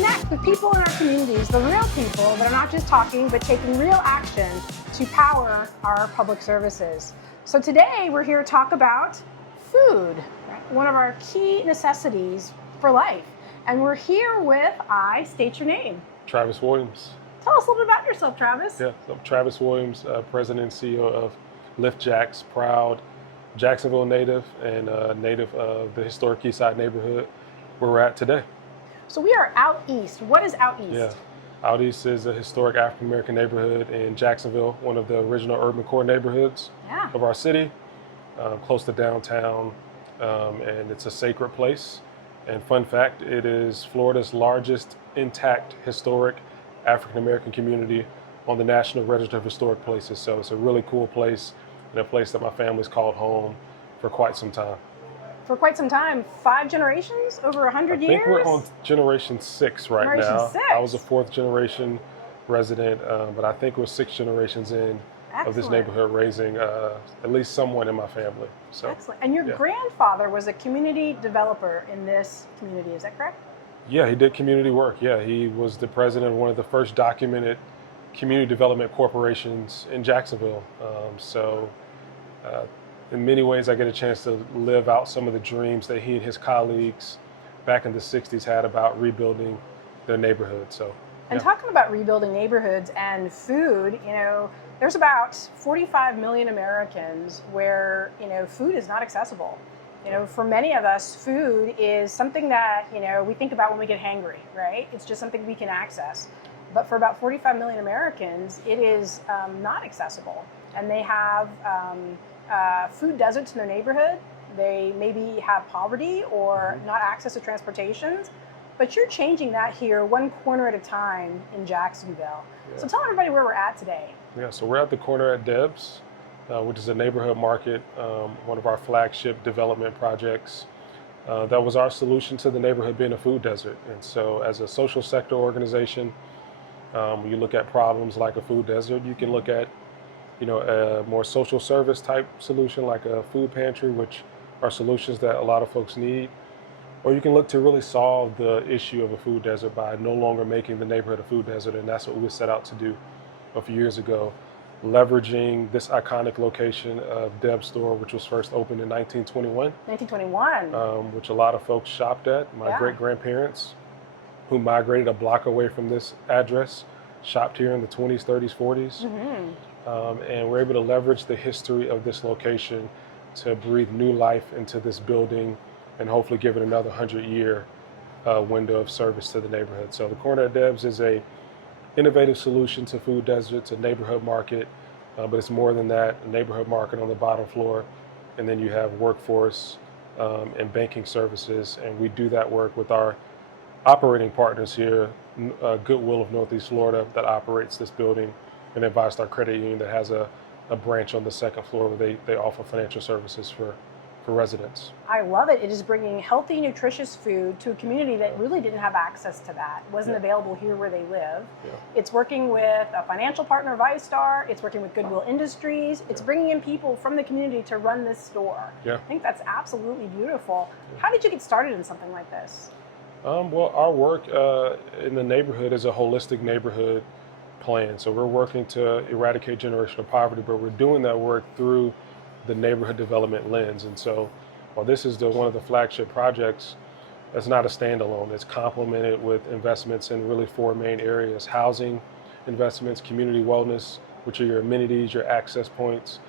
connect with people in our communities, the real people that are not just talking, but taking real action to power our public services. So today we're here to talk about food, right? One of our key necessities for life. And we're here with, state your name. Travis Williams. Tell us a little bit about yourself, Travis. Yeah, so I'm Travis Williams, President and CEO of LiftJax, proud Jacksonville native and native of the historic Eastside neighborhood where we're at today. So we are out east. What is out east? Yeah, out east is a historic African American neighborhood in Jacksonville, one of the original urban core neighborhoods of our city, close to downtown, and it's a sacred place. And fun fact, it is Florida's largest intact historic African American community on the National Register of Historic Places. So it's a really cool place and a place that my family's called home for quite some time. For quite some time, 5 generations, over 100 years? I think we're on generation 6 right now. 6. I was a 4th generation resident, but I think we're 6 generations in of this neighborhood, raising at least someone in my family. So, excellent. And your grandfather was a community developer in this community, is that correct? Yeah, he did community work. Yeah, he was the president of one of the first documented community development corporations in Jacksonville. In many ways, I get a chance to live out some of the dreams that he and his colleagues back in the 60s had about rebuilding their neighborhood. And talking about rebuilding neighborhoods and food, there's about 45 million Americans where, food is not accessible. For many of us, food is something that, we think about when we get hangry, right? It's just something we can access. But for about 45 million Americans, it is not accessible. And they have food deserts in their neighborhood. They maybe have poverty or not access to transportation. But you're changing that here one corner at a time in Jacksonville. So tell everybody where we're at today. Yeah, so we're at the corner at Debs, which is a neighborhood market, one of our flagship development projects. That was our solution to the neighborhood being a food desert. And so as a social sector organization, when you look at problems like a food desert, you can look at a more social service type solution like a food pantry, which are solutions that a lot of folks need. Or you can look to really solve the issue of a food desert by no longer making the neighborhood a food desert. And that's what we set out to do a few years ago, leveraging this iconic location of Debs store, which was first opened in 1921. 1921. Which a lot of folks shopped at. My great-grandparents, who migrated a block away from this address, shopped here in the 20s, 30s, 40s. And we're able to leverage the history of this location to breathe new life into this building and hopefully give it another 100-year window of service to the neighborhood. So the corner at Debs is a innovative solution to food deserts, a neighborhood market, but it's more than that, a neighborhood market on the bottom floor. And then you have workforce and banking services. And we do that work with our operating partners here, Goodwill of Northeast Florida, that operates this building, and then ViStar Credit Union that has a branch on the 2nd floor where they offer financial services for residents. I love it. It is bringing healthy, nutritious food to a community that really didn't have access to that. It wasn't available here where they live. It's working with a financial partner, ViStar. It's working with Goodwill Industries. It's bringing in people from the community to run this store. I think that's absolutely beautiful. How did you get started in something like this? Well, our work in the neighborhood is a holistic neighborhood plan. So we're working to eradicate generational poverty, but we're doing that work through the neighborhood development lens. And so while this is one of the flagship projects, it's not a standalone. It's complemented with investments in really 4 main areas: housing investments, community wellness, which are your amenities, your access points,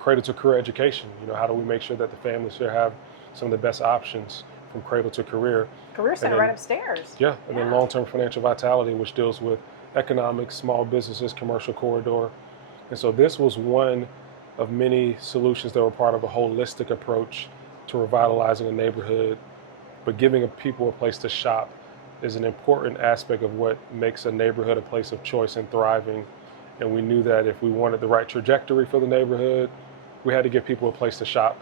cradle to career education. How do we make sure that the families here have some of the best options from cradle to career? Career center right upstairs. And then long-term financial vitality, which deals with economics, small businesses, commercial corridor. And so this was one of many solutions that were part of a holistic approach to revitalizing a neighborhood, but giving people a place to shop is an important aspect of what makes a neighborhood a place of choice and thriving. And we knew that if we wanted the right trajectory for the neighborhood, we had to give people a place to shop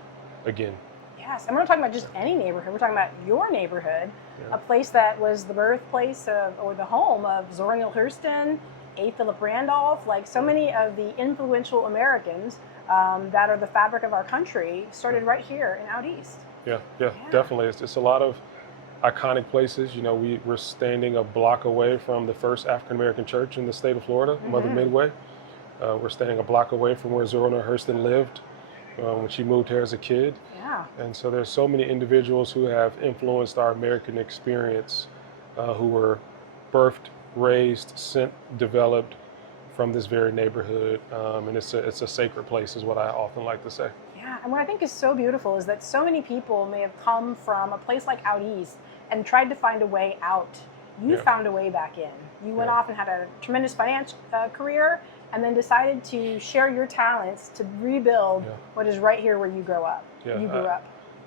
again. Yes, and we're not talking about just any neighborhood. We're talking about your neighborhood, a place that was the birthplace of, or the home of Zora Neale Hurston, A. Philip Randolph, like so many of the influential Americans that are the fabric of our country started right here in out east. Yeah, definitely. It's a lot of iconic places. You know, we're standing a block away from the first African American church in the state of Florida, Mother Midway. We're standing a block away from where Zora Neale Hurston lived when she moved here as a kid. Yeah. And so there's so many individuals who have influenced our American experience, who were birthed, raised, sent, developed from this very neighborhood. And it's a sacred place is what I often like to say. Yeah, and what I think is so beautiful is that so many people may have come from a place like out east and tried to find a way out. You found a way back in. You went off and had a tremendous financial career, and then decided to share your talents to rebuild what is right here where you grew up.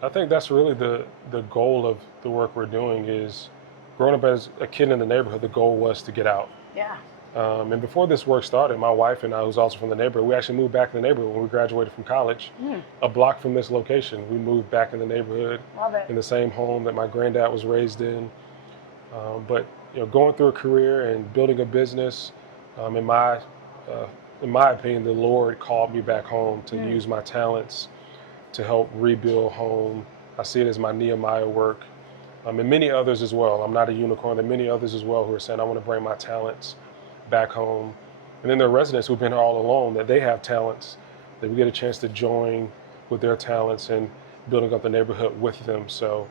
I think that's really the goal of the work we're doing is growing up as a kid in the neighborhood, the goal was to get out. Yeah. And before this work started, my wife and I, who's also from the neighborhood, we actually moved back in the neighborhood when we graduated from college. A block from this location, we moved back in the neighborhood. Love it. In the same home that my granddad was raised in. But going through a career and building a business, in my opinion, the Lord called me back home to use my talents to help rebuild home. I see it as my Nehemiah work, and many others as well. I'm not a unicorn. There are many others as well who are saying, I want to bring my talents back home. And then there are residents who've been here all along that they have talents, that we get a chance to join with their talents and building up the neighborhood with them. So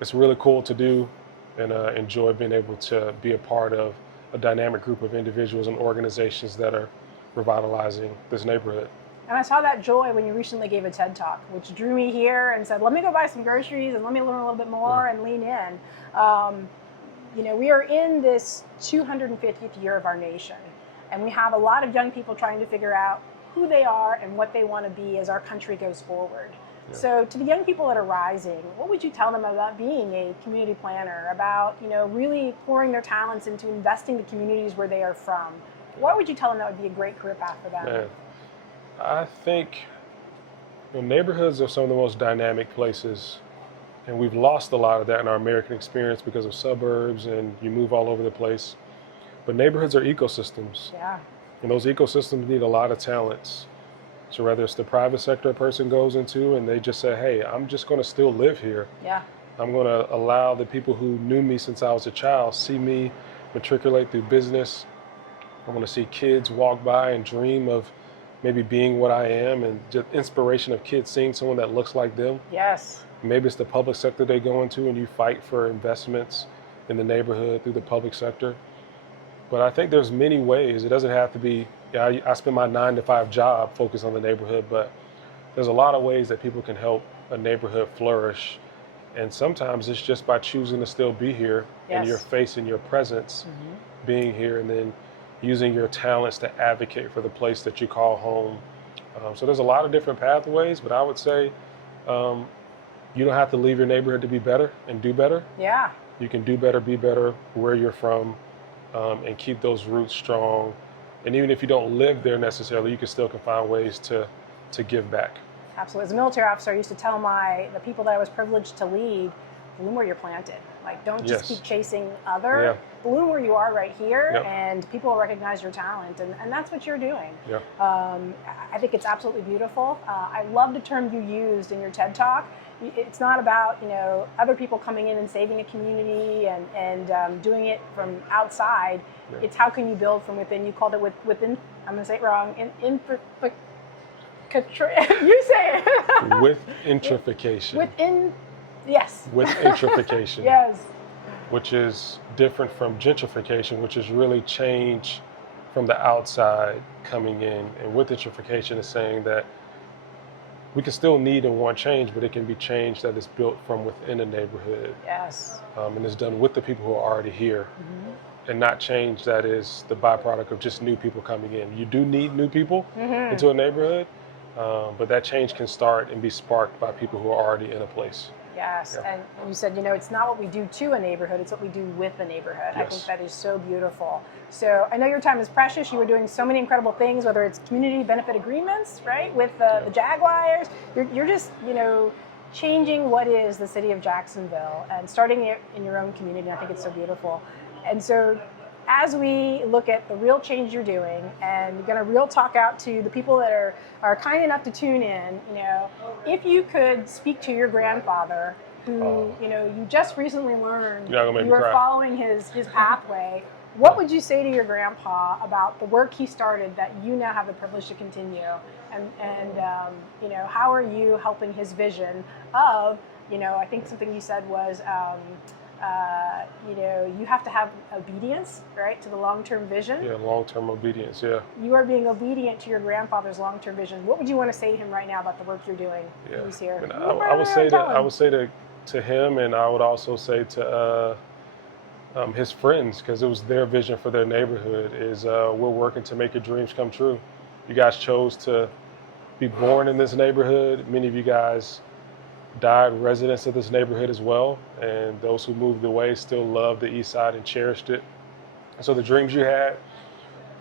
it's really cool to do, and enjoy being able to be a part of a dynamic group of individuals and organizations that are revitalizing this neighborhood. And I saw that joy when you recently gave a TED Talk, which drew me here and said, let me go buy some groceries and let me learn a little bit more and lean in. We are in this 250th year of our nation, and we have a lot of young people trying to figure out who they are and what they want to be as our country goes forward. Yeah. So to the young people that are rising, what would you tell them about being a community planner, about really pouring their talents into investing the communities where they are from? What would you tell them that would be a great career path for them? Man, I think neighborhoods are some of the most dynamic places, and we've lost a lot of that in our American experience because of suburbs and you move all over the place. But neighborhoods are ecosystems. Yeah. And those ecosystems need a lot of talents. So whether it's the private sector a person goes into and they just say, hey, I'm just going to still live here. Yeah. I'm going to allow the people who knew me since I was a child see me matriculate through business. I want to see kids walk by and dream of maybe being what I am, and just inspiration of kids seeing someone that looks like them. Yes. Maybe it's the public sector they go into and you fight for investments in the neighborhood through the public sector. But I think there's many ways. It doesn't have to be, I spend my 9-to-5 job focused on the neighborhood, but there's a lot of ways that people can help a neighborhood flourish. And sometimes it's just by choosing to still be here, and your face and your presence being here, and then using your talents to advocate for the place that you call home. So there's a lot of different pathways, but I would say you don't have to leave your neighborhood to be better and do better. Yeah. You can do better, be better where you're from, and keep those roots strong. And even if you don't live there necessarily, you can still find ways to give back. Absolutely. As a military officer, I used to tell the people that I was privileged to lead, bloom where you're planted. Like, don't just keep chasing other. Bloom where you are right here, and people will recognize your talent, and that's what you're doing. I think it's absolutely beautiful. I love the term you used in your TED Talk. It's not about other people coming in and saving a community and doing it from outside. It's how can you build from within. You called it within. I'm going to say it wrong. You say it. With gentrification. Yes. With gentrification. Yes. Which is different from gentrification, which is really change from the outside coming in. And with gentrification is saying that we can still need and want change, but it can be change that is built from within a neighborhood. Yes. And is done with the people who are already here. And not change that is the byproduct of just new people coming in. You do need new people into a neighborhood, but that change can start and be sparked by people who are already in a place. Yes, and you said, it's not what we do to a neighborhood, it's what we do with a neighborhood. I think that is so beautiful. So I know your time is precious. You were doing so many incredible things, whether it's community benefit agreements, right, with the Jaguars. You're just, changing what is the city of Jacksonville and starting it in your own community. I think it's so beautiful. And so as we look at the real change you're doing, and you're going to real talk out to the people that are kind enough to tune in, if you could speak to your grandfather who, you just recently learned You're not gonna make you me were cry. following his pathway, what would you say to your grandpa about the work he started that you now have the privilege to continue? And how are you helping his vision of, I think something you said was, you have to have obedience, right, to the long-term vision. Yeah, long-term obedience, yeah. You are being obedient to your grandfather's long-term vision. What would you want to say to him right now about the work you're doing? Yeah. He's here. And I would say to him, and I would also say to his friends, because it was their vision for their neighborhood, is we're working to make your dreams come true. You guys chose to be born in this neighborhood. Many of you guys died residents of this neighborhood as well, and those who moved away still love the East Side and cherished it. So the dreams you had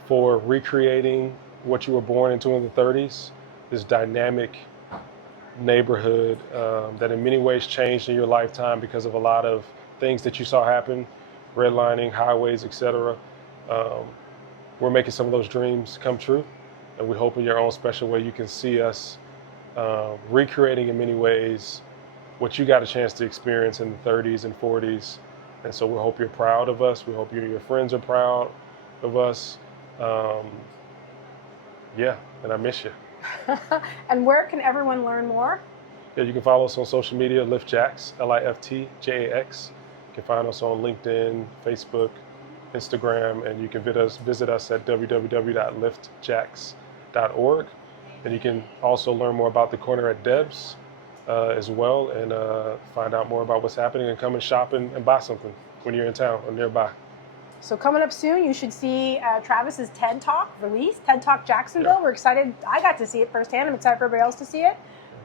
for recreating what you were born into in the 30s, this dynamic neighborhood that in many ways changed in your lifetime because of a lot of things that you saw happen, redlining, highways, etc. We're making some of those dreams come true, and we hope in your own special way you can see us recreating in many ways what you got a chance to experience in the 30s and 40s. And so we hope you're proud of us. We hope you and your friends are proud of us. And I miss you. And where can everyone learn more? Yeah, you can follow us on social media, LiftJax, LiftJax. You can find us on LinkedIn, Facebook, Instagram, and you can visit us at www.liftjax.org. And you can also learn more about the corner at Debs as well, and find out more about what's happening, and come and shop and buy something when you're in town or nearby. So coming up soon, you should see Travis's TED Talk release, TED Talk Jacksonville. Yeah. We're excited. I got to see it firsthand. I'm excited for everybody else to see it.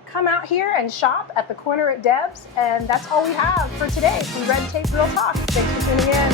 Come out here and shop at the corner at Debs. And that's all we have for today from Red Tape Real Talk. Thanks for tuning in.